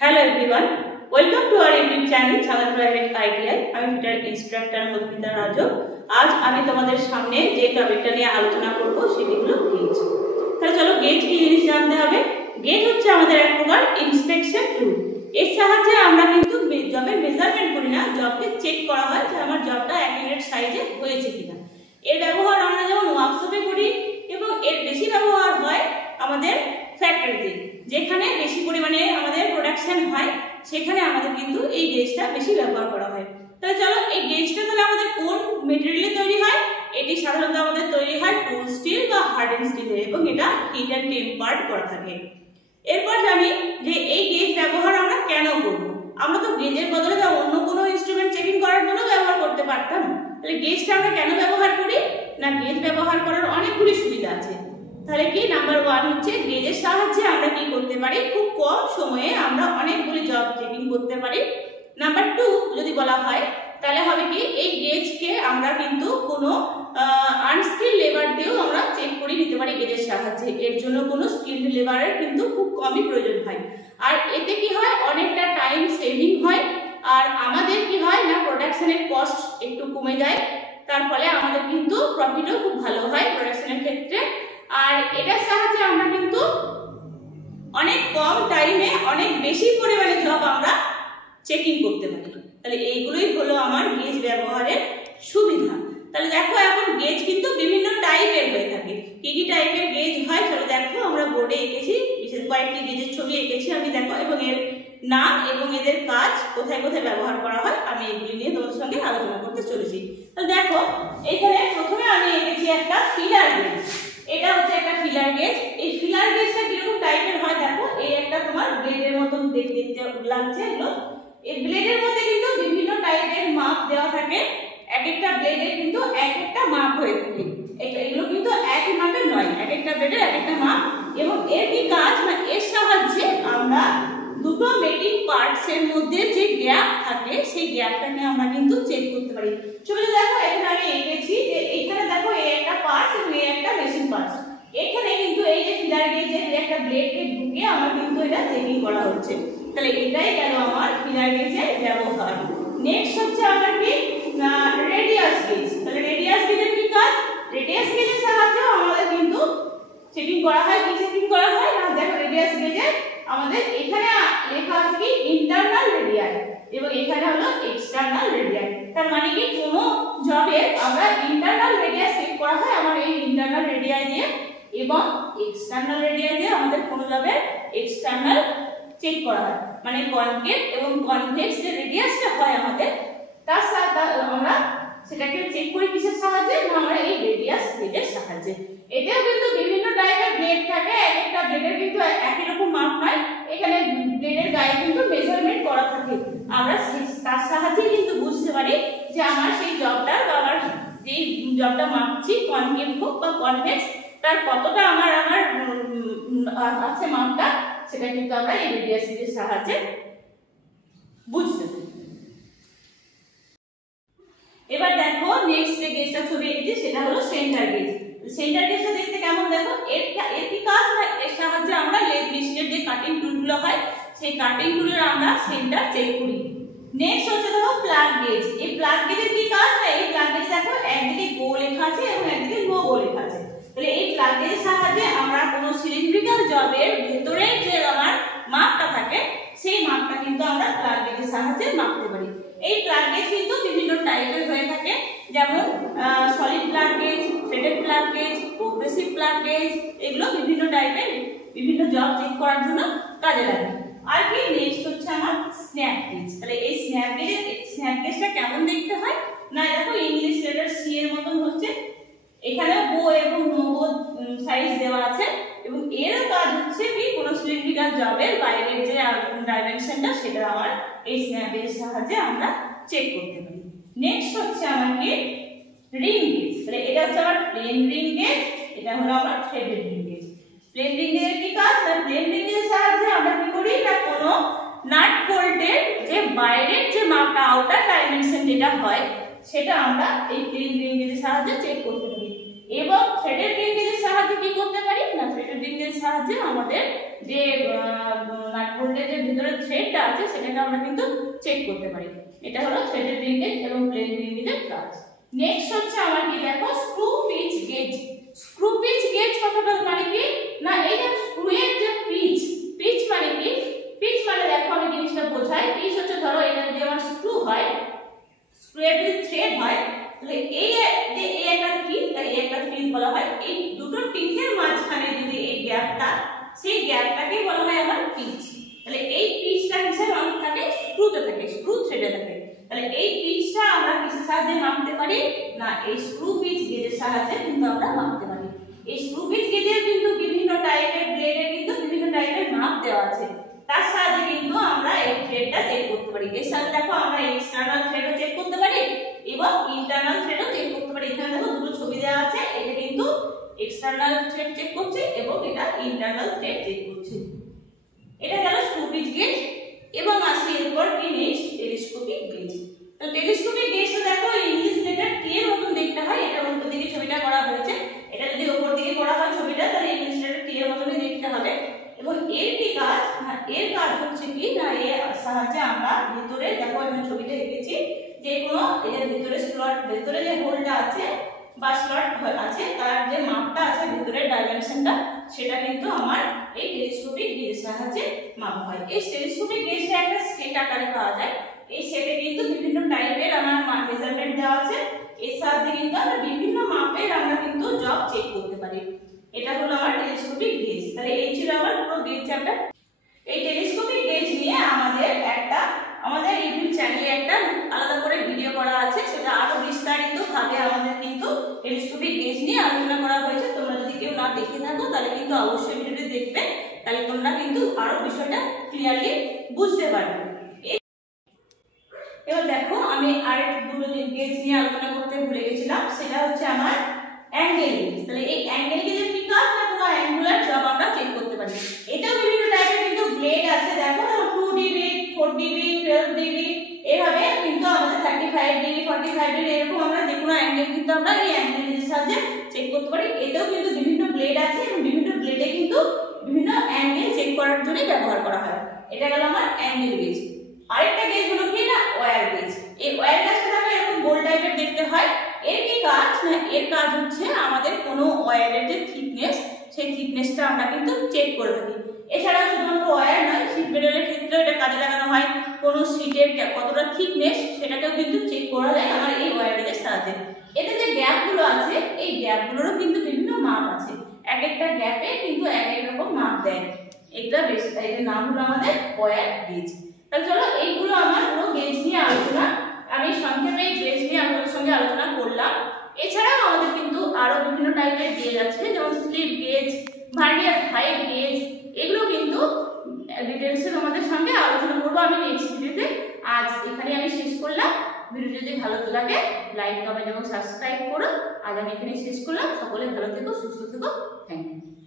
Hello everyone, welcome to our YouTube channel Chhagan Private ITI. আমি fitter instructor Madhumita Raju. আজ আমি তোমাদের সামনে যে টপিকটা নিয়ে আলোচনা করব সেটি হলো গেজ। তাহলে চলো গেজ কি জিনিস জানতে হবে। গেজ হচ্ছে আমাদের এক প্রকার ইন্সপেকশন টুল। এর সাহায্যে আমরা কিন্তু জবের মেজারমেন্ট করি না, জবকে চেক করা হয় যে আমার জবটা অ্যাকুরেট সাইজে হয়েছে কিনা। এর ব্যবহার আমরা যেমন ওয়ার্কশপে করি এবং এর বেশি ব্যবহার হয় আমাদের ফ্যাক্টরিতে, যেখানে বেশি পরিমাণে আমাদের প্রোডাকশন হয় সেখানে আমাদের কিন্তু এই গেজটা বেশি ব্যবহার করা হয়। তাহলে চলো এই গেজটা তাহলে আমাদের কোন মেটেরিয়ালে তৈরি হয়। এটি সাধারণত আমাদের তৈরি হয় টুল স্টিল বা হার্ডেন স্টিলে এবং এটা হিট অ্যান্ড টেম্পার্ড করা থাকে। এরপর জানি যে এই গেজ ব্যবহার আমরা কেন করব। আমরা তো গেজের বদলে অন্য কোনো ইনস্ট্রুমেন্ট চেকিং করার জন্য ব্যবহার করতে পারতাম। তাহলে গেজটা আমরা কেন ব্যবহার করি না, গেজ ব্যবহার করার অনেকগুলি সুবিধা আছে। তাহলে কি নাম্বার 1 হচ্ছে গেজের সাহায্যে আমরা কি করতে পারি, খুব কম সময়ে আমরা অনেকগুলি জব চেকিং করতে পারি। নাম্বার 2 যদি বলা হয় তাহলে হবে কি এই গেজকে আমরা কিন্তু কোনো আনস্কিল লেবার দিয়েও আমরা চেক করে নিতে পারি গেজের সাহায্যে। এর জন্য কোনো স্কিলড লেবারের কিন্তু খুব কমই প্রয়োজন হয়। আর এতে কি হয়, অনেকটা টাইম সেভিং হয় আর আমাদের কি হয় না প্রোডাকশনের কস্ট একটু কমে যায়। তার ফলে আমাদের কিন্তু প্রফিটও খুব ভালো হয় প্রোডাকশনের ক্ষেত্রে। আর এটার সাহায্যে আমরা কিন্তু অনেক কম টাইমে অনেক বেশি পরিমাণে জব আমরা চেকিং করতে পারি। তাহলে এইগুলোই হলো আমার গেজ ব্যবহারের সুবিধা। তাহলে দেখো এখন গেজ কিন্তু বিভিন্ন টাইপের হয়ে থাকে। কি কি টাইপের গেজ হয় চলো দেখো, আমরা বোর্ডে এঁকেছি, বিশেষ কয়েকটি গেজের ছবি এঁকেছি আমি, দেখো এবং এর নাম এবং এদের কাজ কোথায় কোথায় ব্যবহার করা হয় আমি এগুলি নিয়ে তোমাদের সঙ্গে আলোচনা করতে চলেছি। তাহলে দেখো এখানে প্রথমে আমি এঁকেছি একটা ফিলার গেজ। এটা হচ্ছে একটা ফিলার গেজ। এই ফিলার গেজটা কিরকম টাইপের হয় দেখো, এই একটা তোমার ব্লেডের মতন দেখতে লাগছে এগুলো। এই ব্লেডের মধ্যে কিন্তু বিভিন্ন টাইপের মাপ দেওয়া থাকে, এক একটা ব্লেডের কিন্তু এক একটা মাপ হয়ে থাকে। এগুলো কিন্তু একই মাপের নয়, এক একটা ব্লেডের এক একটা মাপ। এবং এর কি কাজ না, এর সাহায্যে আমরা দুটো মেটিং পার্টস এর মধ্যে যে গ্যাপ থাকে সেই গ্যাপটাকে আমরা কিন্তু চেক করতে পারি। ছবিটা দেখো এখানে আমি এঁকেছি যে এইখানে দেখো এই একটা পার্টস এবং এই একটা মেশিন পার্টস। এখানে কিন্তু এই যে ফিলার গেজের একটা ব্লেডকে ঢুকিয়ে আমার কিন্তু এটা চেকিং করা হচ্ছে। তাহলে এটাই গেল আমার ফিলার গেজের ব্যবহার। নেক্সট হচ্ছে আমার কি না রেডিয়াস গেজ। তাহলে রেডিয়াস গেজের কি কাজ, রেডিয়াস গেজের সাহায্যে আমাদের কিন্তু চেকিং করা হয়। কি চেকিং করা হয় না দেখো, রেডিয়াস গেজে আমাদের এখানে লেখা আছে কি ইন্টারনাল রেডিয়াস এবং এখানে হলো এক্সটার্নাল রেডিয়াস। তার মানে কি কোনো জবে আমরা ইন্টারনাল রেডিয়াস চেক করা হয় আমার এই ইন্টারনাল রেডিয়াস দিয়ে, এবং এক্সটার্নাল রেডিয়াস দিয়ে আমাদের কোনো জবে এক্সটার্নাল চেক করা হয়। মানে কনকেভ এবং কনভেক্স যে রেডিয়াসটা হয় আমাদের তার সাথে আমরা সেটাকে চেক করি কিসের সাহায্যে না, আমরা এই রেডিয়াস গেজের সাহায্যে। এতেও কিন্তু বিভিন্ন টাইপের ব্লেড থাকে, এক একটা ব্লেডের কিন্তু একই রকম মাপ নয়, এখানে ব্লেডের গায়ে কিন্তু মেজারমেন্ট করা থাকে। আমরা তার সাহায্যে কিন্তু বুঝতে পারি যে আমার সেই জবটা বা আমার যেই জবটা মাপছি কনকেভ হোক বা কনভেক্স তার কতটা আমার আছে মাপটা, সেটা কিন্তু আমরা এই রেডিয়াস গেজের সাহায্যে বুঝতে পারি। এবার দেখো নেক্সট যে গেজটা ছবি এঁকেছি সেটা হলো সেন্টার গেজ। সেন্টার গেজটা দেখতে কেমন দেখো, এর কি কাজ হয়, এর সাহায্যে আমরা লেদ মেশিনের যে কাটিং টুলগুলো হয় সেই কাটিং টুলের আমরা সেন্টার চেক করি। নেক্সট হচ্ছে দেখো প্লাগ গেজ। এই প্লাগ গেজের কি কাজ হয়, এই প্লাগ গেজ দেখো একদিকে গো লেখা আছে এবং একদিকে নো গো লেখা আছে। তাহলে এই প্লাগ গেজের সাহায্যে আমরা কোনো সিলিন্ড্রিক্যাল জবের ভেতরে যে আমার মাপটা থাকে সেই মাপটা কিন্তু আমরা প্লাগ গেজের সাহায্যে মাপতে পারি। এই প্লাগ গেজ কিন্তু বিভিন্ন টাইপের হয়ে থাকে, যেমন solid plug gauge, threaded plug gauge, progressive plug gauge, এগুলো বিভিন্ন টাইপের বিভিন্ন জব চেক করার জন্য কাজে লাগে। আর কি নেক্সট হচ্ছে আমার স্ন্যাপ গেজ। তাহলে এই স্ন্যাপ গেজটা কেমন দেখতে হয় না দেখো ইংলিশ লেটার সি এর মতন হচ্ছে, এখানে গো এবং নো গো সাইজ দেওয়া আছে এবং এর কাজ হচ্ছে কি কোনো সিলিন্ড্রিক্যাল জবের বাইরের যে ডাইমেনশনটা সেটা আমার এই স্ন্যাপ গেজের সাহায্যে আমরা চেক করতে পারি। নেক্সট হচ্ছে আমার কি রিং গেজ। তাহলে এটা হচ্ছে আমার প্লেন রিং গেজ, এটা হলো আমার threaded ring gauge. Plain ring গেজের কি কাজ না, প্লেন রিং গেজের সাহায্যে আমরা কি করি না কোনো নাট বোল্টের যে বাইরের যে মাপটা আউটার ডাইমেনশন যেটা হয় সেটা আমরা এই প্লেন রিং গেজের সাহায্যে চেক করতে পারি। এবং থ্রেডেড রিং গেজের সাহায্যে কি করতে পারি না, থ্রেডেড রিং গেজের সাহায্যে আমাদের যে নাট ভোল্টেজের ভিতরে থ্রেডটা আছে সেটাকে আমরা কিন্তু চেক করতে পারি। এটা হলো থ্রেডের রিং গেজ এবং প্লেন রিং গেজের কাজ। নেক্সট হচ্ছে আমার কি দেখো screw pitch gauge. Screw pitch gauge কথাটা মানে কি না এই যে স্ক্রুয়ের যে পিচ, পিচ মানে কি, পিচ মানে দেখো আমি জিনিসটা বোঝাই। পিচ হচ্ছে ধরো এটা যদি আমার স্ক্রু হয়, স্ক্রুয়ের যদি থ্রেড হয় তাহলে এই যে এই একটা পিচ আর এই একটা পিচ বলা হয়। এই দুটো পিচের মাঝখানে যদি এই গ্যাপটা, সেই গ্যাপটাকে বলা হয় আমার পিচ। তাহলে এই পিচটা কিসের মাপে থাকে? স্ক্রুতে থাকে, স্ক্রু থ্রেডে থাকে। তাহলে এই পিচটা আমরা কিসের সাহায্যে মাপতে পারি না এই স্ক্রু পিচ গেজের সাহায্যে কিন্তু আমরা মাপতে পারি। এই স্ক্রু পিচ গেজের কিন্তু বিভিন্ন টাইপের ব্লেডের কিন্তু বিভিন্ন টাইপের মাপ দেওয়া আছে, তার সাহায্যে কিন্তু আমরা এই থ্রেডটা চেক করতে পারি। এর সাথে দেখো আমরা এক্সটার্নাল থ্রেডও চেক করতে পারি এবং ইন্টারনাল থ্রেডও চেক করতে পারি। এখানে দেখো দুটো ছবি দেওয়া আছে, এটা কিন্তু এক্সটার্নাল থ্রেড চেক করছে এবং এটা ইন্টারনাল থ্রেড চেক করছে। এটা গেল স্ক্রু পিচ গেজ। এবং আসি এরপর কি নেক্সট টেলিস্কোপিক গেজ। তো টেলিস্কোপিক গেজটা দেখো ইংলিশ লেটার টি এর মতন দেখতে হয়। এটা উপর দিকে ছবিটা করা হয়েছে, এটা যদি উপর দিকে করা হয় ছবিটা তাহলে ইংলিশ লেটার টি এর মতনই দেখতে হবে। এবং এর কি কাজ না এর কাজ হচ্ছে কি না এর সাহায্যে আমরা ভিতরে দেখো আমি ছবিতে এঁকেছি যে কোনো এর ভিতরে স্লট, ভিতরে যে হোলটা আছে বা স্লট আছে তার যে মাপটা আছে ভিতরের ডাইমেনশনটা সেটা কিন্তু আমার এই টেলিস্কোপিক গেজের সাহায্যে মাপ হয়। এই টেলিস্কোপিক গেজটা একটা সেট আকারে পাওয়া যায়। এই সেটে কিন্তু বিভিন্ন টাইপের আমার মেজারমেন্ট দেওয়া আছে। এর সাহায্যে কিন্তু আমরা বিভিন্ন মাপের আমরা কিন্তু জব চেক করতে পারি। এটা হলো আমার টেলিস্কোপিক গেজ। তাহলে এই ছিল আমার পুরো গেজ চ্যাপ্টার। এই টেলিস্কোপিক গেজ নিয়ে আমাদের ইউটিউব চ্যানেলে একটা আলাদা করে ভিডিও করা আছে, সেটা আরো বিস্তারিত ভাবে আমাদের কিন্তু টেলিস্কোপিক গেজ নিয়ে আলোচনা করা হয়েছে। তোমরা যদি কেউ না দেখে থাকো তাহলে কিন্তু অবশ্যই ভিডিওটি দেখবে, তাহলে তোমরা কিন্তু আরো বিষয়টা ক্লিয়ারলি বুঝতে পারবে। এবার দেখো আমি আরেক দুটো গেজ নিয়ে আলোচনা করতে ভুলে গেছিলাম, সেটা হচ্ছে আমার অ্যাঙ্গেল গেজ। তাহলে এই অ্যাঙ্গেল গেজের কি কাজ না কোনো অ্যাঙ্গুলার জব আমরা চেক করতে পারি। এটাও বিভিন্ন টাইপের কিন্তু ব্লেড আছে, দেখো 2 ডিগ্রি 4 ডিগ্রি 12 ডিগ্রি এভাবে কিন্তু আমাদের 35 ডিগ্রি 45 ডিগ্রি এরকম আমরা যে কোনো অ্যাঙ্গেল কিন্তু আমরা এই অ্যাঙ্গেল গেজের সাহায্যে চেক করতে পারি। এটাও কিন্তু বিভিন্ন ব্লেড আছে এবং বিভিন্ন ব্লেডে কিন্তু বিভিন্ন অ্যাঙ্গেল চেক করার জন্য ব্যবহার করা হয়। এটা গেল আমার অ্যাঙ্গেল গেজ। আরেকটা গেজ হলো কি না ওয়্যার গেজ। এই ওয়্যার গেজটা দেখো এরকম গোল টাইপের দেখতে হয়। এর কি কাজ না এর কাজ হচ্ছে আমাদের কোনো ওয়্যারের যে থিকনেস সেই থিকনেসটা আমরা কিন্তু চেক করে থাকি। এছাড়াও শুধুমাত্র ওয়্যার নয়, সিট বেল্টের ক্ষেত্রেও এটা কাজে লাগানো হয়। কোনো সিটের কতটা থিকনেস সেটাকেও কিন্তু চেক করা যায় আমার এই ওয়্যার গেজের সাহায্যে। এতে যে গ্যাপগুলো আছে এই গ্যাপগুলোরও কিন্তু বিভিন্ন মাপ আছে, এক একটা গ্যাপে কিন্তু এক এক রকম মাপ দেয়। এটা বেশ এর নাম হলো আমাদের ওয়্যার গেজ। তাহলে চলো এইগুলো আমার পুরো গেজ নিয়ে আলোচনা, আমি সংক্ষেপে এই গেজ নিয়ে আপনাদের সঙ্গে আলোচনা করলাম। এছাড়াও আমাদের কিন্তু আরো বিভিন্ন টাইপের গেজ আছে, যেমন slip gauge, vernier height gauge. এগুলো কিন্তু ডিটেলসে তোমাদের সঙ্গে আলোচনা করবো আমি নেক্সট ভিডিওতে। আজ এখানে আমি শেষ করলাম। ভিডিও যদি ভালো লাগে লাইক কমেন্ট এবং সাবস্ক্রাইব করো। আজ আমি এখানে শেষ করলাম। সকলে ভালো থেকো, সুস্থ থেকো। Thank you.